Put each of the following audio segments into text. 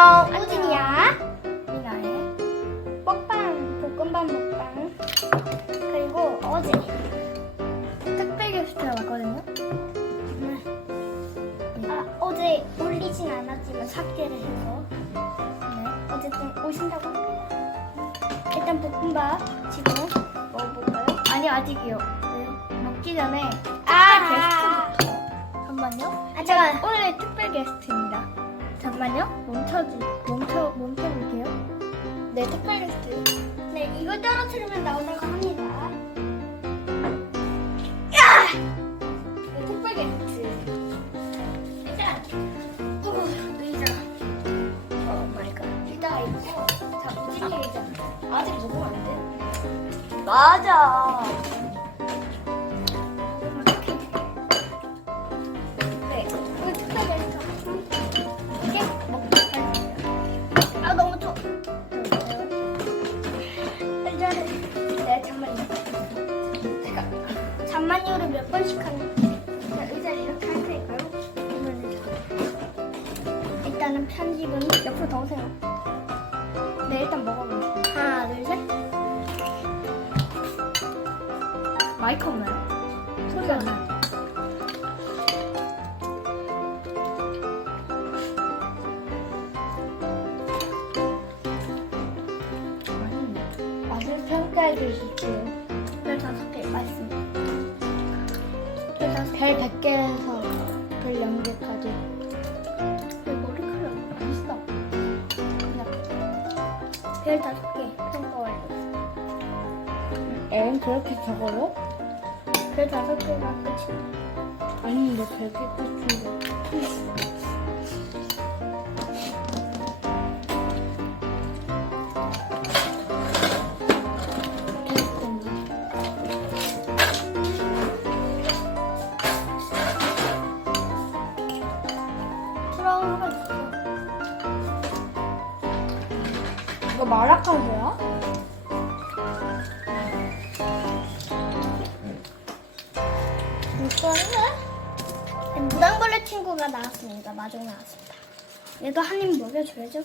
안녕, 우진이야. 미나의 먹방, 볶음밥 먹방. 그리고 어제 특별 게스트가 왔거든요. 아, 어제 올리진 않았지만 삭제를 해서 네. 어쨌든 오신다고 합니다. 일단 볶음밥 지금 먹어볼까요? 아니 아직이요. 왜요? 먹기 전에 아, 게스트부터 잠깐만요. 아 잠깐. 오늘의 특별 게스트입니다. 잠깐만요. 멈춰주 멈춰 멈춰볼게요. 네 게스트. 네, 이걸 떨어뜨리면 나오라고 합니다. 네, 특별 게스트. 일단, 어, 의자. 오 마이 갓. 의자가 있고, 자, 우진이 의자. 아직 먹으면 안 돼? 맞아. 몇 번씩 하는 자, 의자를 이렇게 할 테니까요. 일단은 편집은 옆으로 더 오세요. 네, 일단 먹어보겠습니다. 하나, 둘, 셋. 마이크 없나요? 소리가 안 나요. 맛있네. 맛을 평가해 주실게요. 별 다섯 개. 별 100개에서 별 0개까지. 왜 머리카락 맛있어. 그냥 별 다섯 개 평가 완료. 엥 그렇게 적어요? 별 다섯 개가 끝이야. 아닌데 100개 끝인데. 마라카세요? 이거는 무당벌레 친구가 나왔습니다. 마중 나왔습니다. 얘도 한 입 먹여줘야죠, 그랬죠.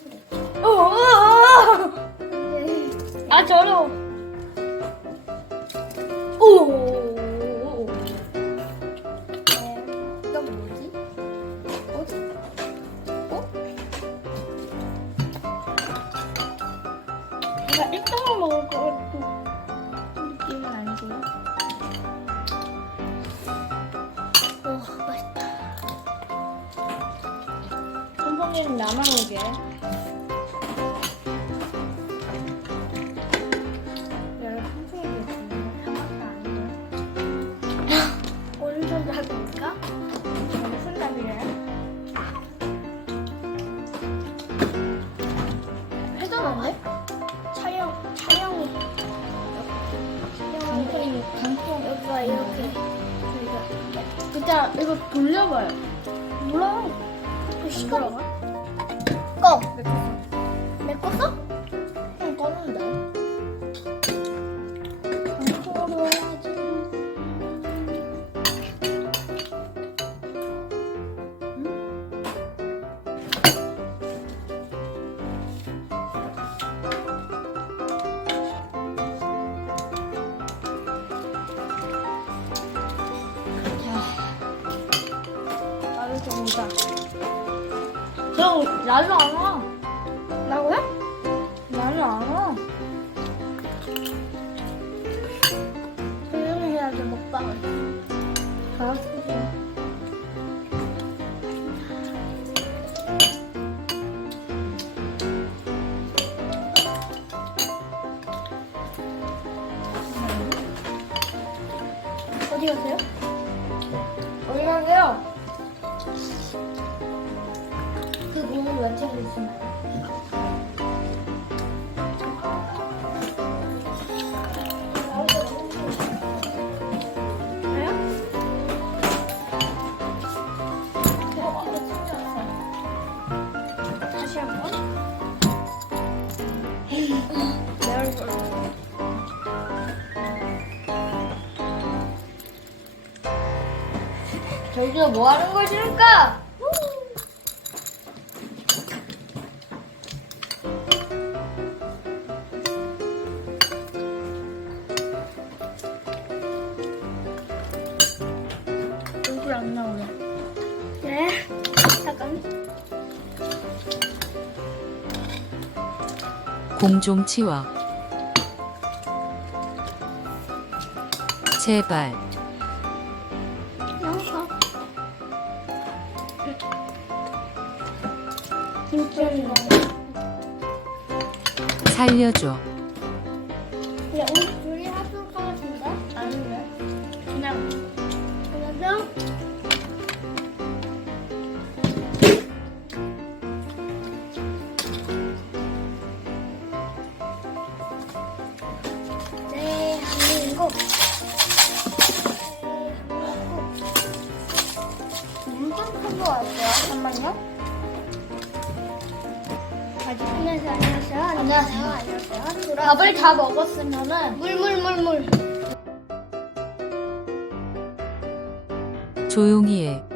근데 아 저러. 오. 선생님 나만 오게. 여러분 선생님이 주는 한박도 아니고 오른손 잡으니까 저는 손잡이를 회전한데? 촬영, 촬영이. 촬영이 강풍이 강풍 여기가 이렇게. 저희가 진짜 이거 돌려봐요. 몰라. 그 시간 저 나를 안 와. 나고요? 나를 안 와. 조용히 해야죠, 먹방을. 알았어. 어디 가세요? 어디 가세요? 그 몸을 외쳐주시나요? 왜요? 다시 한 번. 내 얼굴. 저기서 뭐 하는 것일까? 공 좀 치워. 제발. 살려줘. 한민국. 물좀 큰거 같아요. 잠깐만요. 아주 안녕하세요. 안녕하세요. 안녕하세요. 안녕하세요. 돌아. 밥을 다 먹었으면은 물물물물. 조용히 해.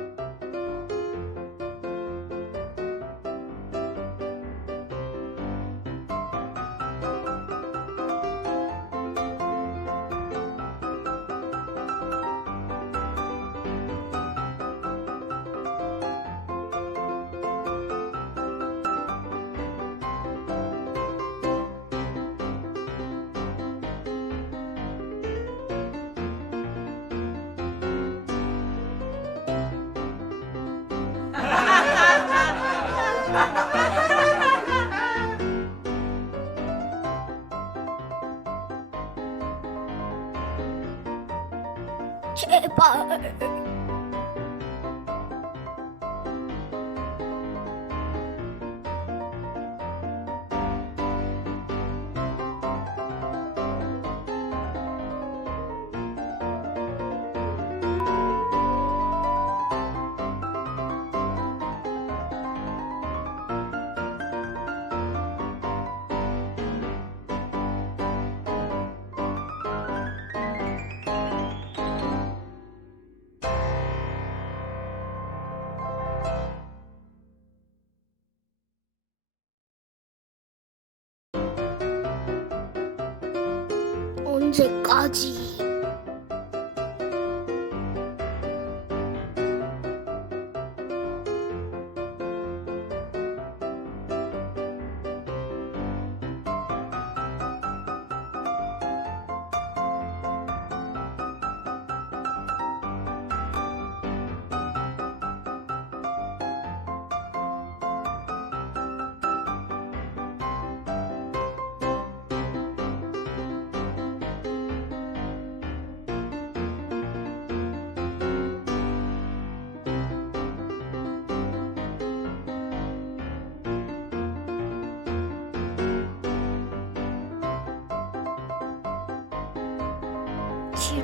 제발. 언제까지? 지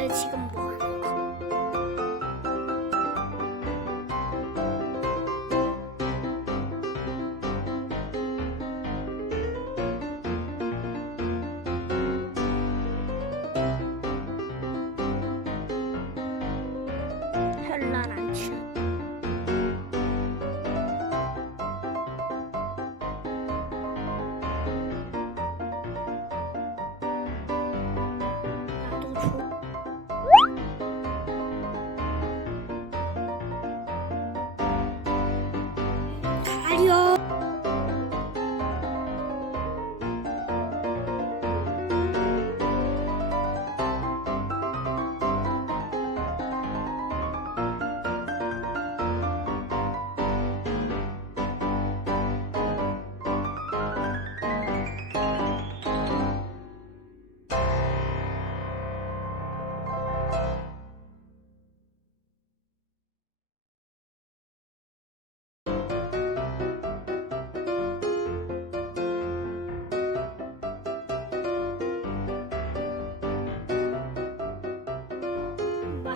근데 지금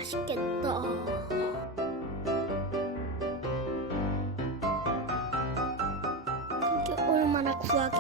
맛있겠다. 그게 얼마나 구하기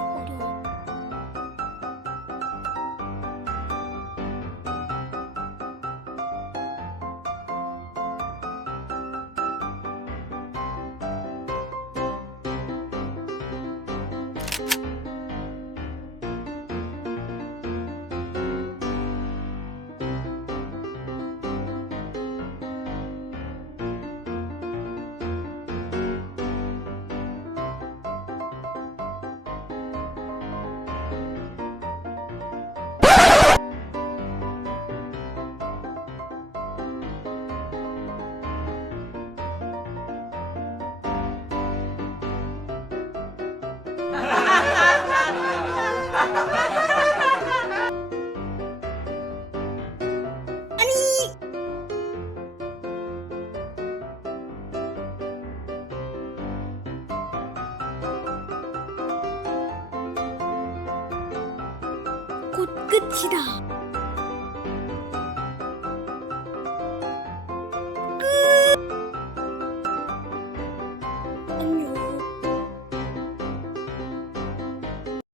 곧 끝이다.